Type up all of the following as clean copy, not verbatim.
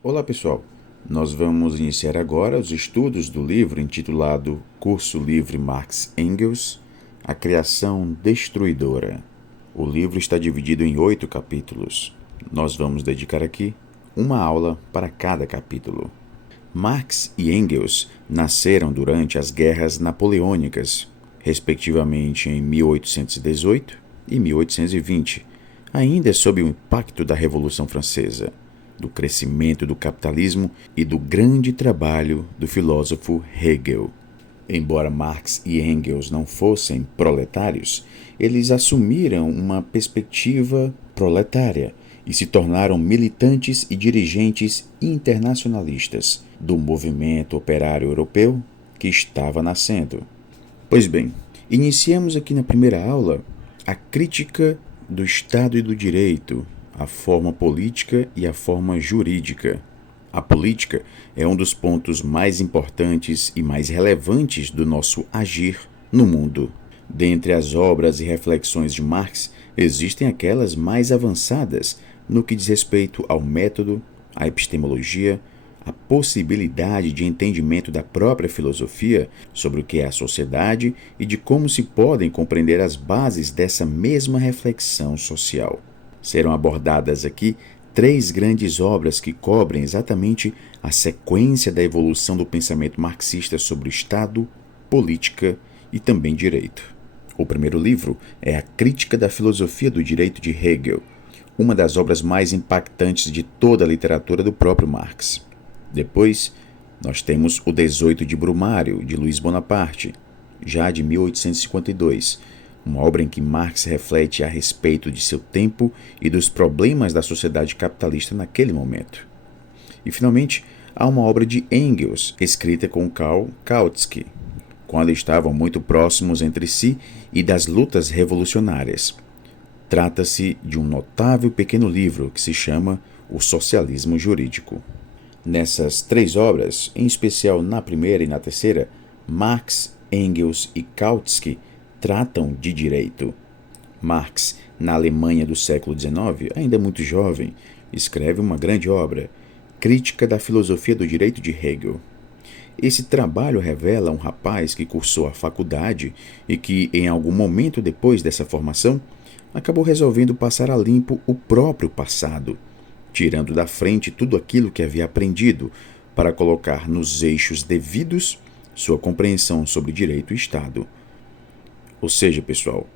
Olá pessoal, nós vamos iniciar agora os estudos do livro intitulado Curso Livre Marx Engels, A Criação Destruidora. O livro está dividido em 8 capítulos. Nós vamos dedicar aqui uma aula para cada capítulo. Marx e Engels nasceram durante as guerras napoleônicas, respectivamente em 1818 e 1820, ainda sob o impacto da Revolução Francesa, do crescimento do capitalismo e do grande trabalho do filósofo Hegel. Embora Marx e Engels não fossem proletários, eles assumiram uma perspectiva proletária e se tornaram militantes e dirigentes internacionalistas do movimento operário europeu que estava nascendo. Pois bem, iniciamos aqui na primeira aula a crítica do Estado e do Direito, a forma política e a forma jurídica. A política é um dos pontos mais importantes e mais relevantes do nosso agir no mundo. Dentre as obras e reflexões de Marx, existem aquelas mais avançadas no que diz respeito ao método, à epistemologia, à possibilidade de entendimento da própria filosofia sobre o que é a sociedade e de como se podem compreender as bases dessa mesma reflexão social. Serão abordadas aqui 3 grandes obras que cobrem exatamente a sequência da evolução do pensamento marxista sobre Estado, política e também direito. O primeiro livro é A Crítica da Filosofia do Direito de Hegel, uma das obras mais impactantes de toda a literatura do próprio Marx. Depois, nós temos O 18 de Brumário, de Luiz Bonaparte, já de 1852, uma obra em que Marx reflete a respeito de seu tempo e dos problemas da sociedade capitalista naquele momento. E, finalmente, há uma obra de Engels, escrita com Karl Kautsky, quando estavam muito próximos entre si e das lutas revolucionárias. Trata-se de um notável pequeno livro que se chama O Socialismo Jurídico. Nessas 3 obras, em especial na primeira e na terceira, Marx, Engels e Kautsky tratam de direito. Marx, na Alemanha do século XIX, ainda muito jovem, escreve uma grande obra, Crítica da Filosofia do Direito de Hegel. Esse trabalho revela um rapaz que cursou a faculdade e que, em algum momento depois dessa formação, acabou resolvendo passar a limpo o próprio passado, tirando da frente tudo aquilo que havia aprendido para colocar nos eixos devidos sua compreensão sobre direito e Estado. Ou seja, pessoal,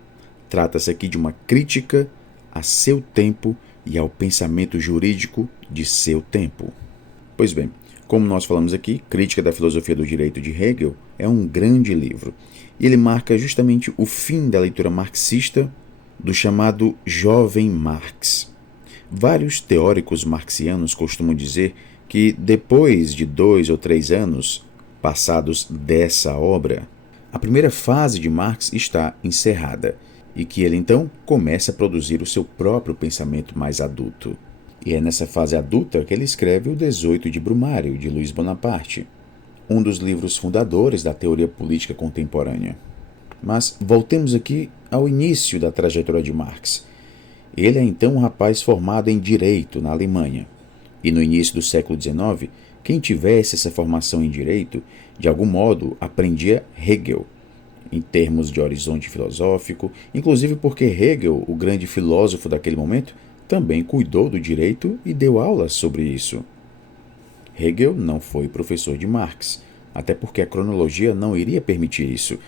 trata-se aqui de uma crítica a seu tempo e ao pensamento jurídico de seu tempo. Pois bem, como nós falamos aqui, Crítica da Filosofia do Direito de Hegel é um grande livro. E ele marca justamente o fim da leitura marxista do chamado Jovem Marx. Vários teóricos marxianos costumam dizer que depois de 2 ou 3 anos passados dessa obra, a primeira fase de Marx está encerrada e que ele então começa a produzir o seu próprio pensamento mais adulto. E é nessa fase adulta que ele escreve O 18 de Brumário, de Luiz Bonaparte, um dos livros fundadores da teoria política contemporânea. Mas voltemos aqui ao início da trajetória de Marx. Ele é então um rapaz formado em Direito na Alemanha. E no início do século XIX, quem tivesse essa formação em Direito, de algum modo aprendia Hegel, em termos de horizonte filosófico, inclusive porque Hegel, o grande filósofo daquele momento, também cuidou do direito e deu aulas sobre isso. Hegel não foi professor de Marx, até porque a cronologia não iria permitir isso.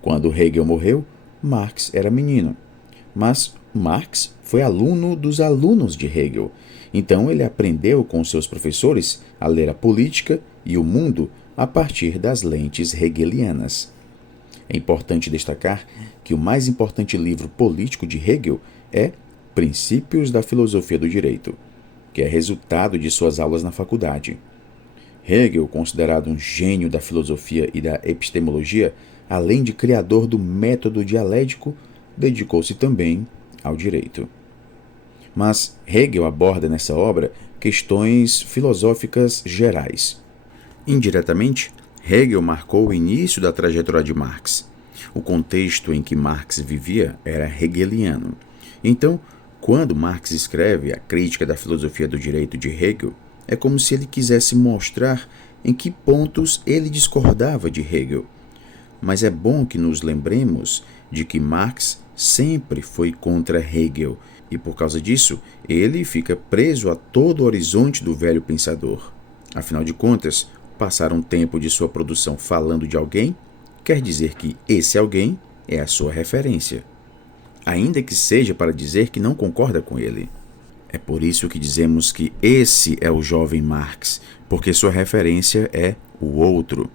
Quando Hegel morreu, Marx era menino. Mas Marx foi aluno dos alunos de Hegel. Então ele aprendeu com seus professores a ler a política e o mundo a partir das lentes hegelianas. É importante destacar que o mais importante livro político de Hegel é Princípios da Filosofia do Direito. que é resultado de suas aulas na faculdade. Hegel, considerado um gênio da filosofia e da epistemologia, além de criador do método dialético, dedicou-se também ao direito. Mas Hegel aborda nessa obra questões filosóficas gerais. Indiretamente, Hegel marcou o início da trajetória de Marx. O contexto em que Marx vivia era hegeliano. Então, quando Marx escreve a crítica da filosofia do direito de Hegel, é como se ele quisesse mostrar em que pontos ele discordava de Hegel. Mas é bom que nos lembremos de que Marx sempre foi contra Hegel, e por causa disso, ele fica preso a todo o horizonte do velho pensador. Afinal de contas, passar um tempo de sua produção falando de alguém quer dizer que esse alguém é a sua referência, ainda que seja para dizer que não concorda com ele. É por isso que dizemos que esse é o jovem Marx, porque sua referência é o outro.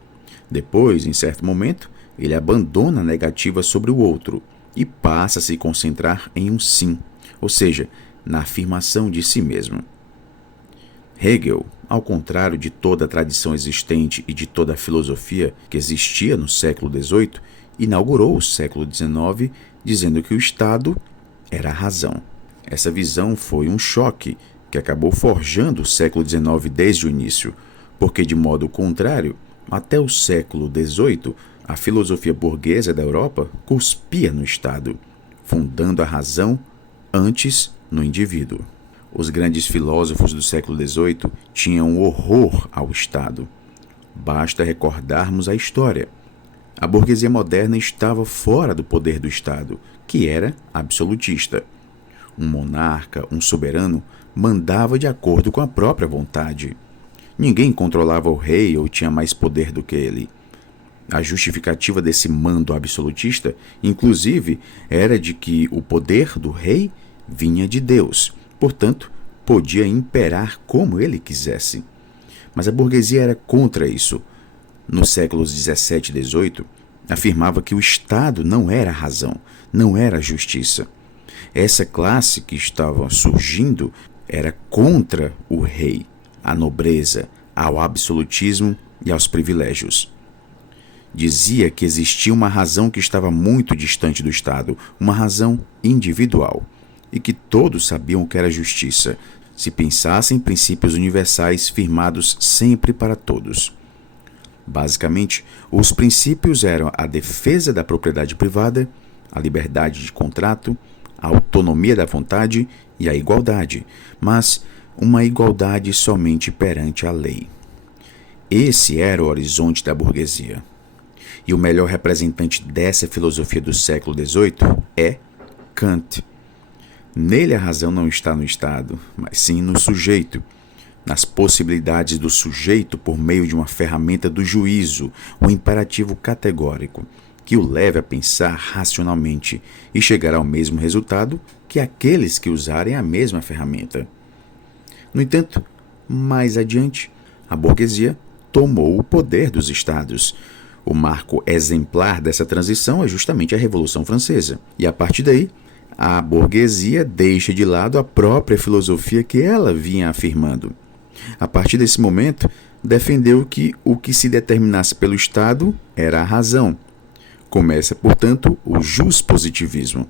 Depois, em certo momento, ele abandona a negativa sobre o outro e passa a se concentrar em um sim, ou seja, na afirmação de si mesmo. Hegel, ao contrário de toda a tradição existente e de toda a filosofia que existia no século XVIII, inaugurou o século XIX dizendo que o Estado era a razão. Essa visão foi um choque que acabou forjando o século XIX desde o início, porque, de modo contrário, até o século XVIII, a filosofia burguesa da Europa cuspia no Estado, fundando a razão antes no indivíduo. Os grandes filósofos do século XVIII tinham horror ao Estado. Basta recordarmos a história. A burguesia moderna estava fora do poder do Estado, que era absolutista. Um monarca, um soberano, mandava de acordo com a própria vontade. Ninguém controlava o rei ou tinha mais poder do que ele. A justificativa desse mando absolutista, inclusive, era de que o poder do rei vinha de Deus, portanto, podia imperar como ele quisesse. Mas a burguesia era contra isso. Nos séculos XVII e XVIII, afirmava que o Estado não era a razão, não era a justiça. Essa classe que estava surgindo era contra o rei, a nobreza, ao absolutismo e aos privilégios. Dizia que existia uma razão que estava muito distante do Estado, uma razão individual, e que todos sabiam o que era justiça, se pensassem em princípios universais firmados sempre para todos. Basicamente, os princípios eram a defesa da propriedade privada, a liberdade de contrato, a autonomia da vontade e a igualdade, mas uma igualdade somente perante a lei. Esse era o horizonte da burguesia. E o melhor representante dessa filosofia do século XVIII é Kant. Nele a razão não está no Estado, mas sim no sujeito, nas possibilidades do sujeito por meio de uma ferramenta do juízo, um imperativo categórico, que o leve a pensar racionalmente e chegar ao mesmo resultado que aqueles que usarem a mesma ferramenta. No entanto, mais adiante, a burguesia tomou o poder dos estados. O marco exemplar dessa transição é justamente a Revolução Francesa. E a partir daí, a burguesia deixa de lado a própria filosofia que ela vinha afirmando. A partir desse momento, defendeu que o que se determinasse pelo Estado era a razão. Começa, portanto, o juspositivismo.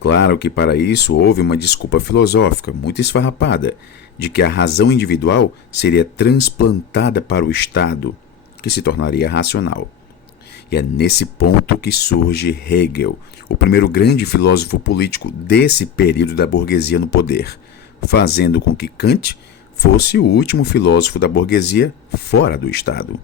Claro que para isso houve uma desculpa filosófica muito esfarrapada, de que a razão individual seria transplantada para o Estado, que se tornaria racional. E é nesse ponto que surge Hegel, o primeiro grande filósofo político desse período da burguesia no poder, fazendo com que Kant fosse o último filósofo da burguesia fora do Estado.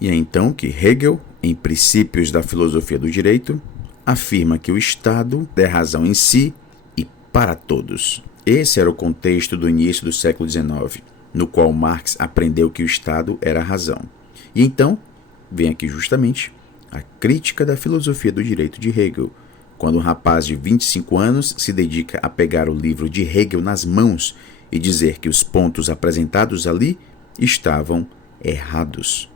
E é então que Hegel, em Princípios da Filosofia do Direito, afirma que o Estado é razão em si e para todos. Esse era o contexto do início do século XIX, no qual Marx aprendeu que o Estado era a razão. E então, vem aqui justamente a crítica da filosofia do direito de Hegel, quando um rapaz de 25 anos se dedica a pegar o livro de Hegel nas mãos e dizer que os pontos apresentados ali estavam errados.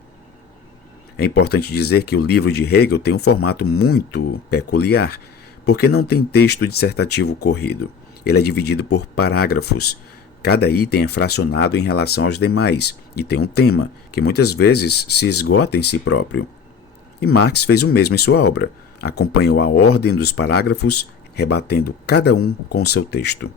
É importante dizer que o livro de Hegel tem um formato muito peculiar, porque não tem texto dissertativo corrido. Ele é dividido por parágrafos. Cada item é fracionado em relação aos demais e tem um tema, que muitas vezes se esgota em si próprio. E Marx fez o mesmo em sua obra. Acompanhou a ordem dos parágrafos, rebatendo cada um com seu texto.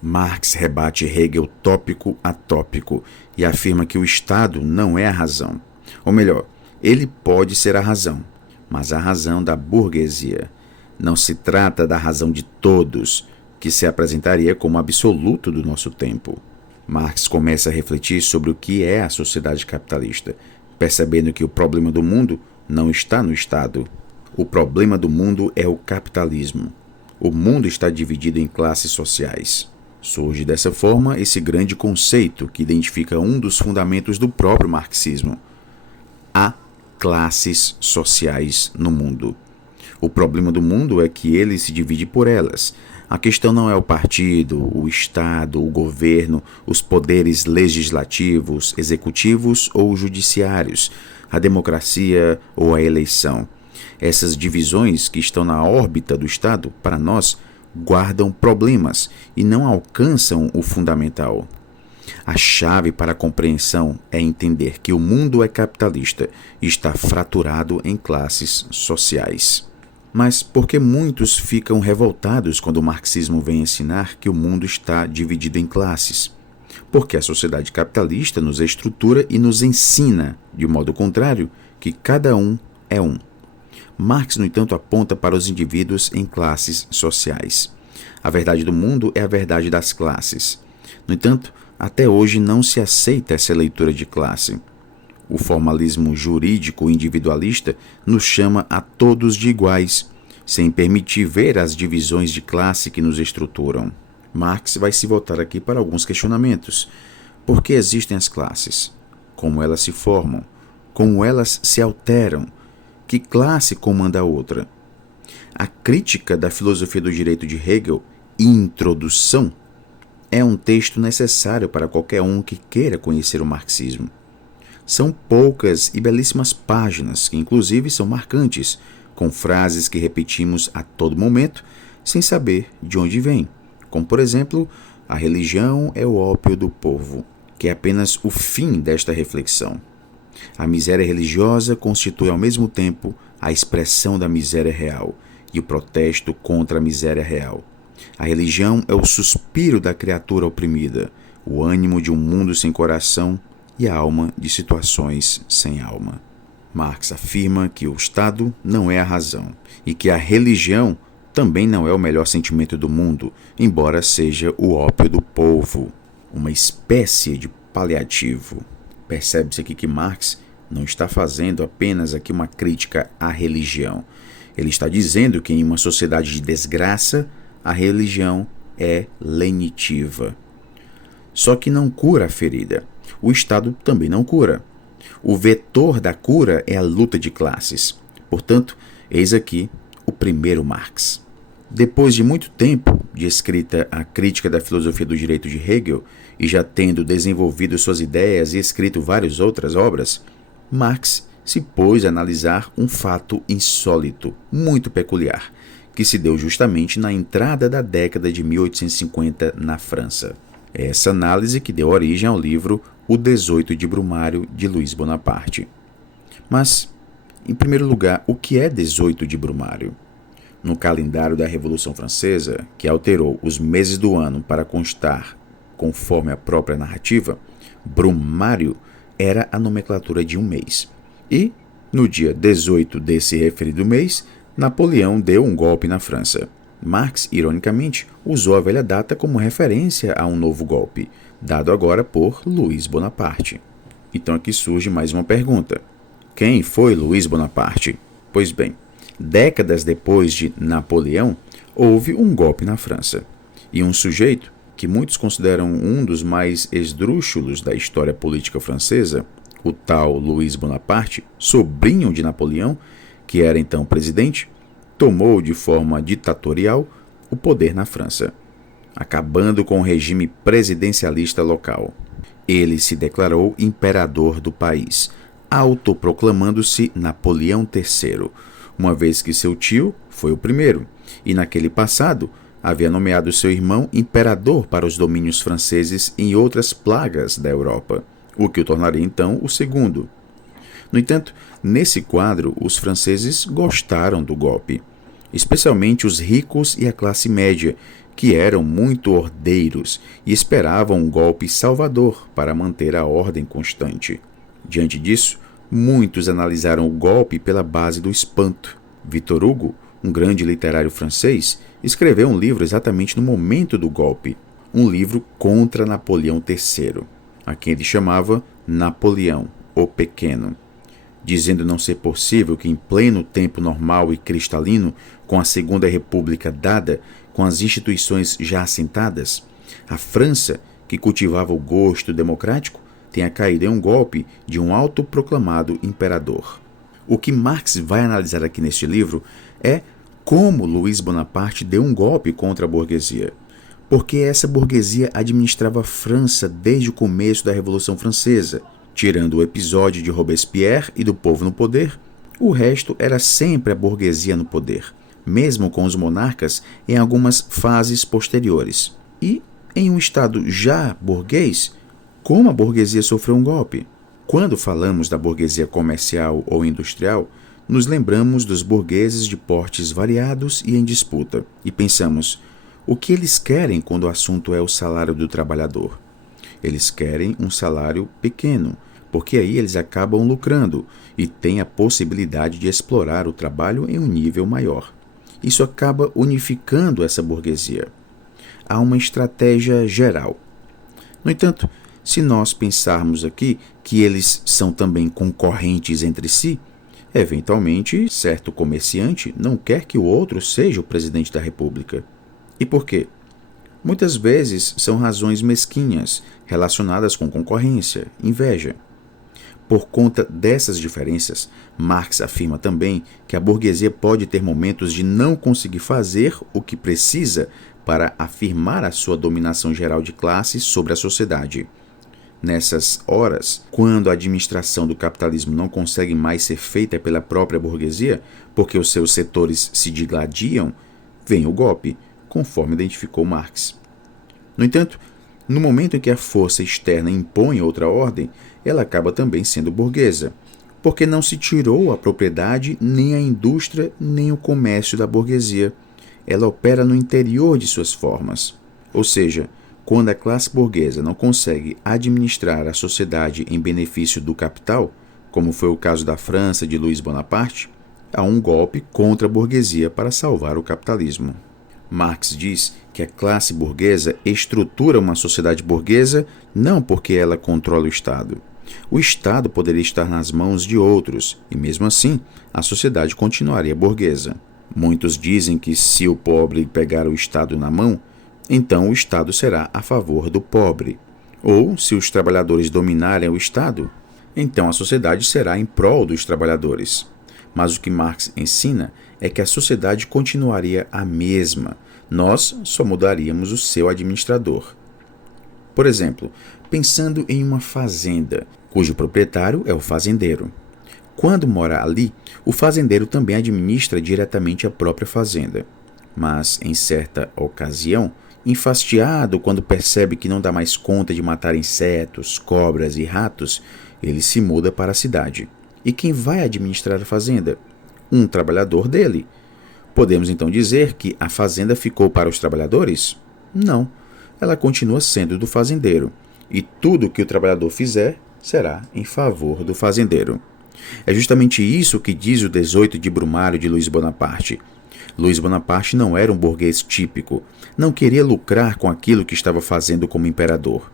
Marx rebate Hegel tópico a tópico e afirma que o Estado não é a razão. Ou melhor, ele pode ser a razão, mas a razão da burguesia. Não se trata da razão de todos, que se apresentaria como absoluto do nosso tempo. Marx começa a refletir sobre o que é a sociedade capitalista, percebendo que o problema do mundo não está no Estado. O problema do mundo é o capitalismo. O mundo está dividido em classes sociais. Surge dessa forma esse grande conceito que identifica um dos fundamentos do próprio marxismo. Há classes sociais no mundo. O problema do mundo é que ele se divide por elas. A questão não é o partido, o Estado, o governo, os poderes legislativos, executivos ou judiciários, a democracia ou a eleição. Essas divisões que estão na órbita do Estado, para nós, guardam problemas e não alcançam o fundamental. A chave para a compreensão é entender que o mundo é capitalista e está fraturado em classes sociais. Mas por que muitos ficam revoltados quando o marxismo vem ensinar que o mundo está dividido em classes? Porque a sociedade capitalista nos estrutura e nos ensina, de modo contrário, que cada um é um. Marx, no entanto, aponta para os indivíduos em classes sociais. A verdade do mundo é a verdade das classes. No entanto, até hoje não se aceita essa leitura de classe. O formalismo jurídico individualista nos chama a todos de iguais, sem permitir ver as divisões de classe que nos estruturam. Marx vai se voltar aqui para alguns questionamentos. Por que existem as classes? Como elas se formam? Como elas se alteram? Que classe comanda a outra? A crítica da filosofia do direito de Hegel, Introdução, é um texto necessário para qualquer um que queira conhecer o marxismo. São poucas e belíssimas páginas, que inclusive são marcantes, com frases que repetimos a todo momento, sem saber de onde vêm. Como, por exemplo, a religião é o ópio do povo, que é apenas o fim desta reflexão. A miséria religiosa constitui ao mesmo tempo a expressão da miséria real e o protesto contra a miséria real. A religião é o suspiro da criatura oprimida, o ânimo de um mundo sem coração e a alma de situações sem alma. Marx afirma que o Estado não é a razão e que a religião também não é o melhor sentimento do mundo, embora seja o ópio do povo, uma espécie de paliativo. Percebe-se aqui que Marx não está fazendo apenas aqui uma crítica à religião. Ele está dizendo que em uma sociedade de desgraça, a religião é lenitiva. Só que não cura a ferida. O Estado também não cura. O vetor da cura é a luta de classes. Portanto, eis aqui o primeiro Marx. Depois de muito tempo de escrita a crítica da filosofia do direito de Hegel, e já tendo desenvolvido suas ideias e escrito várias outras obras, Marx se pôs a analisar um fato insólito, muito peculiar, que se deu justamente na entrada da década de 1850 na França. É essa análise que deu origem ao livro O 18 de Brumário, de Luiz Bonaparte. Mas, em primeiro lugar, o que é 18 de Brumário? No calendário da Revolução Francesa, que alterou os meses do ano para constar conforme a própria narrativa, Brumário era a nomenclatura de um mês. E, no dia 18 desse referido mês, Napoleão deu um golpe na França. Marx, ironicamente, usou a velha data como referência a um novo golpe, dado agora por Luiz Bonaparte. Então aqui surge mais uma pergunta. Quem foi Luiz Bonaparte? Pois bem, décadas depois de Napoleão, houve um golpe na França. E um sujeito, que muitos consideram um dos mais esdrúxulos da história política francesa, o tal Luiz Bonaparte, sobrinho de Napoleão, que era então presidente, tomou de forma ditatorial o poder na França, acabando com o regime presidencialista local. Ele se declarou imperador do país, autoproclamando-se Napoleão III, uma vez que seu tio foi o primeiro, e naquele passado havia nomeado seu irmão imperador para os domínios franceses em outras plagas da Europa, o que o tornaria então o segundo. No entanto, nesse quadro, os franceses gostaram do golpe, especialmente os ricos e a classe média, que eram muito ordeiros e esperavam um golpe salvador para manter a ordem constante. Diante disso, muitos analisaram o golpe pela base do espanto. Victor Hugo, um grande literário francês, escreveu um livro exatamente no momento do golpe, um livro contra Napoleão III, a quem ele chamava Napoleão, o Pequeno, dizendo não ser possível que em pleno tempo normal e cristalino, com a Segunda República dada, com as instituições já assentadas, a França, que cultivava o gosto democrático, tenha caído em um golpe de um autoproclamado imperador. O que Marx vai analisar aqui neste livro é como Luís Bonaparte deu um golpe contra a burguesia, porque essa burguesia administrava a França desde o começo da Revolução Francesa. Tirando o episódio de Robespierre e do povo no poder, o resto era sempre a burguesia no poder, mesmo com os monarcas em algumas fases posteriores. E, em um estado já burguês, como a burguesia sofreu um golpe? Quando falamos da burguesia comercial ou industrial, nos lembramos dos burgueses de portes variados e em disputa, e pensamos, o que eles querem quando o assunto é o salário do trabalhador? Eles querem um salário pequeno, porque aí eles acabam lucrando e têm a possibilidade de explorar o trabalho em um nível maior. Isso acaba unificando essa burguesia. Há uma estratégia geral. No entanto, se nós pensarmos aqui que eles são também concorrentes entre si, eventualmente, certo comerciante não quer que o outro seja o presidente da República. E por quê? Muitas vezes são razões mesquinhas, relacionadas com concorrência, inveja. Por conta dessas diferenças, Marx afirma também que a burguesia pode ter momentos de não conseguir fazer o que precisa para afirmar a sua dominação geral de classe sobre a sociedade. Nessas horas, quando a administração do capitalismo não consegue mais ser feita pela própria burguesia, porque os seus setores se digladiam, vem o golpe, conforme identificou Marx. No entanto, no momento em que a força externa impõe outra ordem, ela acaba também sendo burguesa, porque não se tirou a propriedade, nem a indústria, nem o comércio da burguesia. Ela opera no interior de suas formas. Ou seja, quando a classe burguesa não consegue administrar a sociedade em benefício do capital, como foi o caso da França de Luís Bonaparte, há um golpe contra a burguesia para salvar o capitalismo. Marx diz que a classe burguesa estrutura uma sociedade burguesa não porque ela controla o Estado. O Estado poderia estar nas mãos de outros, e mesmo assim, a sociedade continuaria burguesa. Muitos dizem que se o pobre pegar o Estado na mão, então o Estado será a favor do pobre. Ou, se os trabalhadores dominarem o Estado, então a sociedade será em prol dos trabalhadores. Mas o que Marx ensina é que a sociedade continuaria a mesma, nós só mudaríamos o seu administrador. Por exemplo, pensando em uma fazenda, cujo proprietário é o fazendeiro. Quando mora ali, o fazendeiro também administra diretamente a própria fazenda. Mas, em certa ocasião, enfastiado quando percebe que não dá mais conta de matar insetos, cobras e ratos, ele se muda para a cidade. E quem vai administrar a fazenda? Um trabalhador dele. Podemos então dizer que a fazenda ficou para os trabalhadores? Não. Ela continua sendo do fazendeiro. E tudo que o trabalhador fizer será em favor do fazendeiro. É justamente isso que diz o 18 de Brumário de Luís Bonaparte. Luís Bonaparte não era um burguês típico. Não queria lucrar com aquilo que estava fazendo como imperador.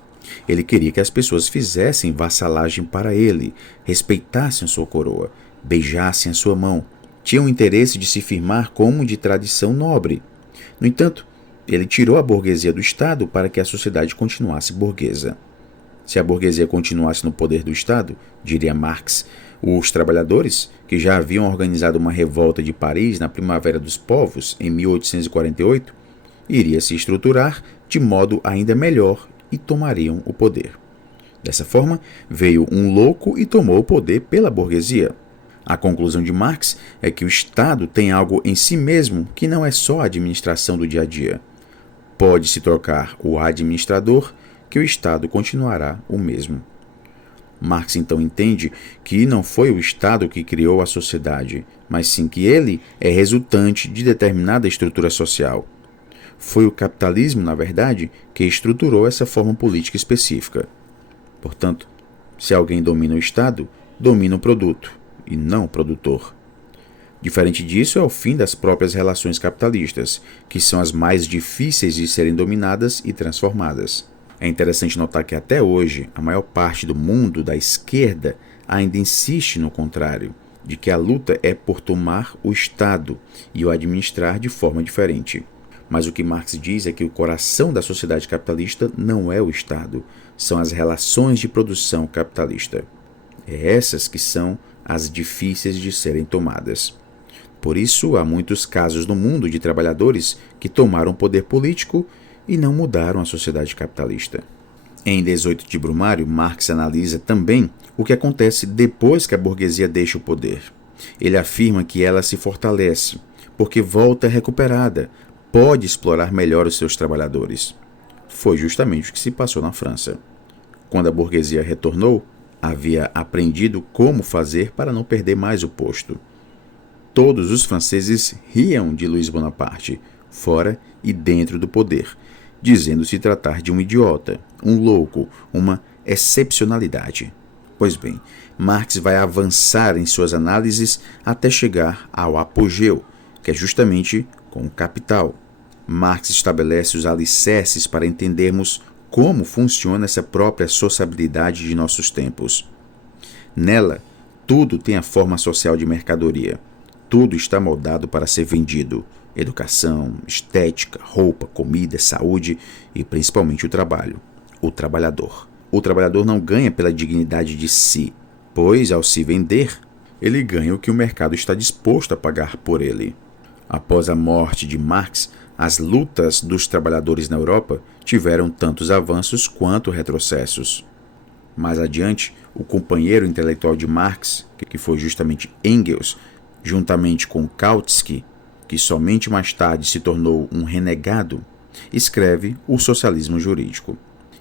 Ele queria que as pessoas fizessem vassalagem para ele, respeitassem sua coroa, beijassem a sua mão. Tinham o interesse de se firmar como de tradição nobre. No entanto, ele tirou a burguesia do Estado para que a sociedade continuasse burguesa. Se a burguesia continuasse no poder do Estado, diria Marx, os trabalhadores, que já haviam organizado uma revolta de Paris na Primavera dos Povos, em 1848, iria se estruturar de modo ainda melhor e tomariam o poder. Dessa forma, veio um louco e tomou o poder pela burguesia. A conclusão de Marx é que o Estado tem algo em si mesmo que não é só a administração do dia a dia. Pode-se trocar o administrador, que o Estado continuará o mesmo. Marx então entende que não foi o Estado que criou a sociedade, mas sim que ele é resultante de determinada estrutura social. Foi o capitalismo, na verdade, que estruturou essa forma política específica. Portanto, se alguém domina o Estado, domina o produto, e não o produtor. Diferente disso é o fim das próprias relações capitalistas, que são as mais difíceis de serem dominadas e transformadas. É interessante notar que até hoje, a maior parte do mundo da esquerda ainda insiste no contrário, de que a luta é por tomar o Estado e o administrar de forma diferente. Mas o que Marx diz é que o coração da sociedade capitalista não é o Estado, são as relações de produção capitalista. É essas que são as difíceis de serem tomadas. Por isso, há muitos casos no mundo de trabalhadores que tomaram poder político e não mudaram a sociedade capitalista. Em 18 de Brumário, Marx analisa também o que acontece depois que a burguesia deixa o poder. Ele afirma que ela se fortalece, porque volta recuperada, pode explorar melhor os seus trabalhadores. Foi justamente o que se passou na França. Quando a burguesia retornou, havia aprendido como fazer para não perder mais o posto. Todos os franceses riam de Luiz Bonaparte, fora e dentro do poder, dizendo-se tratar de um idiota, um louco, uma excepcionalidade. Pois bem, Marx vai avançar em suas análises até chegar ao apogeu, que é justamente com o Capital. Marx estabelece os alicerces para entendermos como funciona essa própria sociabilidade de nossos tempos. Nela, tudo tem a forma social de mercadoria. Tudo está moldado para ser vendido. Educação, estética, roupa, comida, saúde e principalmente o trabalho. O trabalhador. O trabalhador não ganha pela dignidade de si, pois, ao se vender, ele ganha o que o mercado está disposto a pagar por ele. Após a morte de Marx, as lutas dos trabalhadores na Europa tiveram tantos avanços quanto retrocessos. Mais adiante, o companheiro intelectual de Marx, que foi justamente Engels, juntamente com Kautsky, que somente mais tarde se tornou um renegado, escreve O Socialismo Jurídico.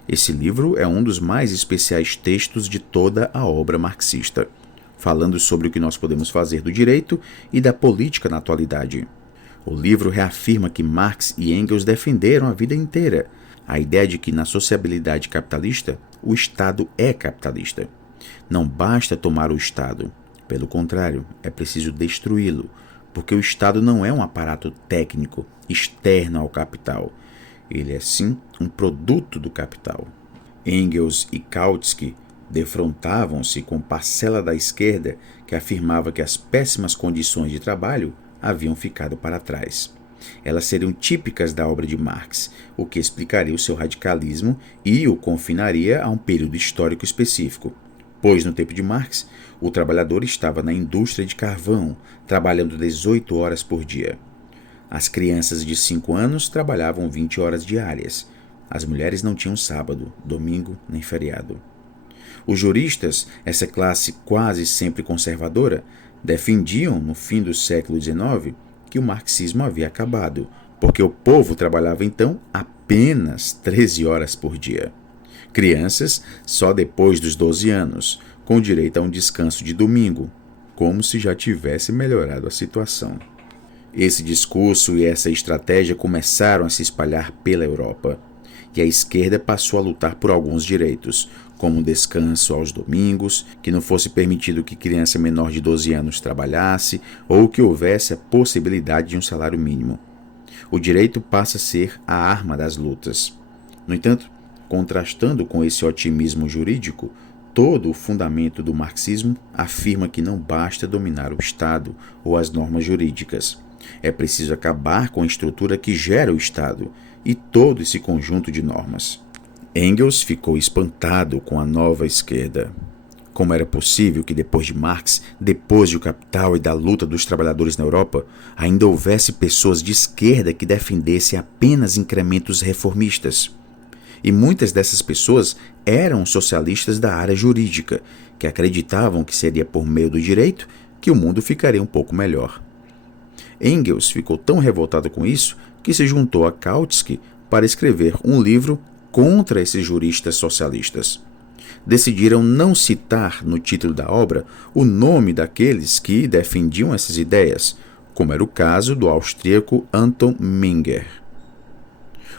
Esse livro é um dos mais especiais textos de toda a obra marxista, falando sobre o que nós podemos fazer do direito e da política na atualidade. O livro reafirma que Marx e Engels defenderam a vida inteira a ideia de que na sociabilidade capitalista, o Estado é capitalista. Não basta tomar o Estado. Pelo contrário, é preciso destruí-lo, porque o Estado não é um aparato técnico externo ao capital. Ele é, sim, um produto do capital. Engels e Kautsky defrontavam-se com parcela da esquerda que afirmava que as péssimas condições de trabalho haviam ficado para trás. Elas seriam típicas da obra de Marx, o que explicaria o seu radicalismo e o confinaria a um período histórico específico. Pois, no tempo de Marx, o trabalhador estava na indústria de carvão, trabalhando 18 horas por dia. As crianças de 5 anos trabalhavam 20 horas diárias. As mulheres não tinham sábado, domingo nem feriado. Os juristas, essa classe quase sempre conservadora, defendiam, no fim do século XIX, que o marxismo havia acabado, porque o povo trabalhava então apenas 13 horas por dia. Crianças só depois dos 12 anos, com direito a um descanso de domingo, como se já tivesse melhorado a situação. Esse discurso e essa estratégia começaram a se espalhar pela Europa, e a esquerda passou a lutar por alguns direitos, como descanso aos domingos, que não fosse permitido que criança menor de 12 anos trabalhasse ou que houvesse a possibilidade de um salário mínimo. O direito passa a ser a arma das lutas. No entanto, contrastando com esse otimismo jurídico, todo o fundamento do marxismo afirma que não basta dominar o Estado ou as normas jurídicas. É preciso acabar com a estrutura que gera o Estado e todo esse conjunto de normas. Engels ficou espantado com a nova esquerda. Como era possível que depois de Marx, depois do Capital e da luta dos trabalhadores na Europa, ainda houvesse pessoas de esquerda que defendessem apenas incrementos reformistas? E muitas dessas pessoas eram socialistas da área jurídica, que acreditavam que seria por meio do direito que o mundo ficaria um pouco melhor. Engels ficou tão revoltado com isso que se juntou a Kautsky para escrever um livro contra esses juristas socialistas. Decidiram não citar no título da obra o nome daqueles que defendiam essas ideias, como era o caso do austríaco Anton Menger.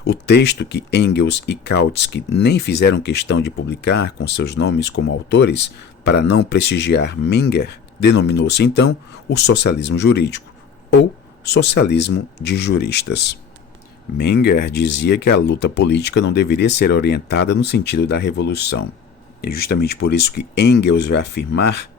O texto, que Engels e Kautsky nem fizeram questão de publicar com seus nomes como autores, para não prestigiar Menger, denominou-se então o socialismo jurídico, ou socialismo de juristas. Menger dizia que a luta política não deveria ser orientada no sentido da revolução. É justamente por isso que Engels vai afirmar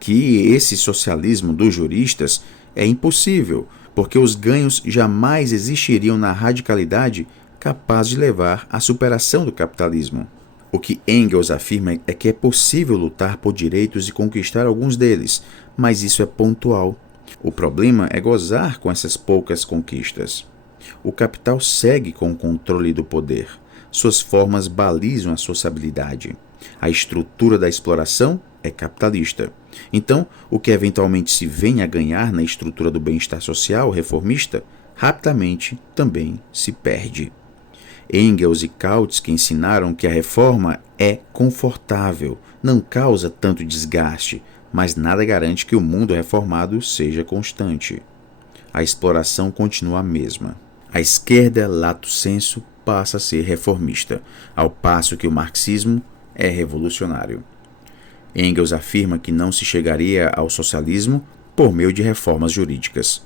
que esse socialismo dos juristas é impossível, porque os ganhos jamais existiriam na radicalidade capaz de levar à superação do capitalismo. O que Engels afirma é que é possível lutar por direitos e conquistar alguns deles, mas isso é pontual. O problema é gozar com essas poucas conquistas. O capital segue com o controle do poder. Suas formas balizam a sociabilidade. A estrutura da exploração é capitalista. Então, o que eventualmente se vem a ganhar na estrutura do bem-estar social reformista, rapidamente também se perde. Engels e Kautsky ensinaram que a reforma é confortável, não causa tanto desgaste, mas nada garante que o mundo reformado seja constante. A exploração continua a mesma. A esquerda, lato sensu, passa a ser reformista, ao passo que o marxismo é revolucionário. Engels afirma que não se chegaria ao socialismo por meio de reformas jurídicas.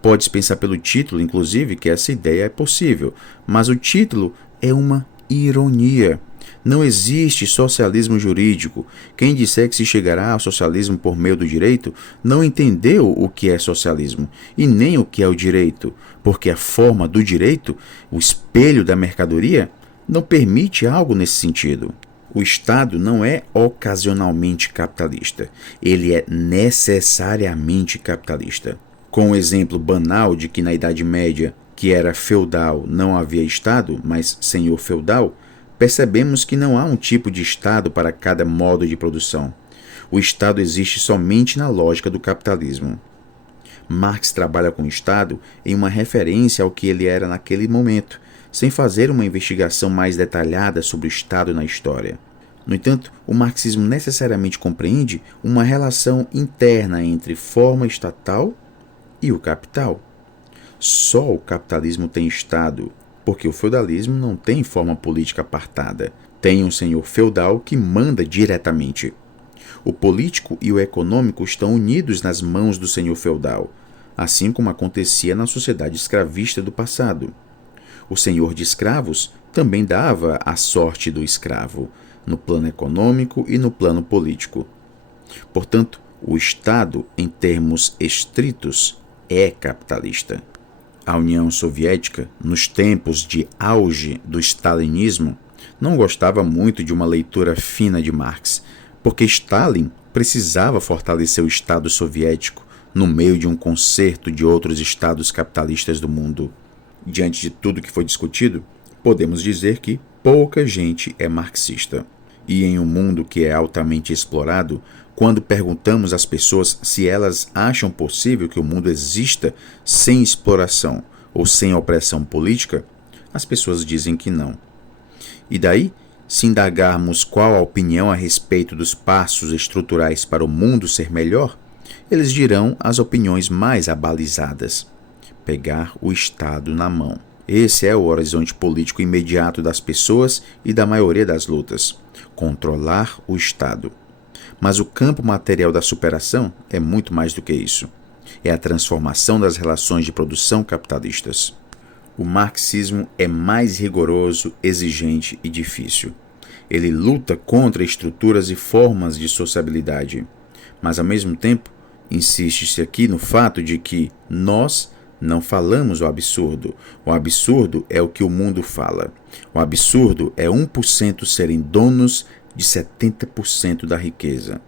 Pode-se pensar pelo título, inclusive, que essa ideia é possível, mas o título é uma ironia. Não existe socialismo jurídico. Quem disser que se chegará ao socialismo por meio do direito não entendeu o que é socialismo e nem o que é o direito, porque a forma do direito, o espelho da mercadoria, não permite algo nesse sentido. O Estado não é ocasionalmente capitalista, ele é necessariamente capitalista. Com o exemplo banal de que na Idade Média, que era feudal, não havia Estado, mas senhor feudal, percebemos que não há um tipo de Estado para cada modo de produção. O Estado existe somente na lógica do capitalismo. Marx trabalha com o Estado em uma referência ao que ele era naquele momento, sem fazer uma investigação mais detalhada sobre o Estado na história. No entanto, o marxismo necessariamente compreende uma relação interna entre forma estatal e o capital. Só o capitalismo tem Estado, porque o feudalismo não tem forma política apartada. Tem um senhor feudal que manda diretamente. O político e o econômico estão unidos nas mãos do senhor feudal, assim como acontecia na sociedade escravista do passado. O senhor de escravos também dava a sorte do escravo, no plano econômico e no plano político. Portanto, o Estado, em termos estritos, é capitalista. A União Soviética, nos tempos de auge do stalinismo, não gostava muito de uma leitura fina de Marx, porque Stalin precisava fortalecer o Estado soviético no meio de um concerto de outros estados capitalistas do mundo. Diante de tudo que foi discutido, podemos dizer que pouca gente é marxista. E em um mundo que é altamente explorado, quando perguntamos às pessoas se elas acham possível que o mundo exista sem exploração ou sem opressão política, as pessoas dizem que não. E daí, se indagarmos qual a opinião a respeito dos passos estruturais para o mundo ser melhor, eles dirão as opiniões mais abalizadas. Pegar o Estado na mão. Esse é o horizonte político imediato das pessoas e da maioria das lutas. Controlar o Estado. Mas o campo material da superação é muito mais do que isso. É a transformação das relações de produção capitalistas. O marxismo é mais rigoroso, exigente e difícil. Ele luta contra estruturas e formas de sociabilidade. Mas, ao mesmo tempo, insiste-se aqui no fato de que nós não falamos o absurdo. O absurdo é o que o mundo fala. O absurdo é 1% serem donos de 70% da riqueza.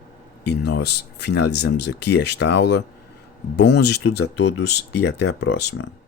E nós finalizamos aqui esta aula. Bons estudos a todos e até a próxima.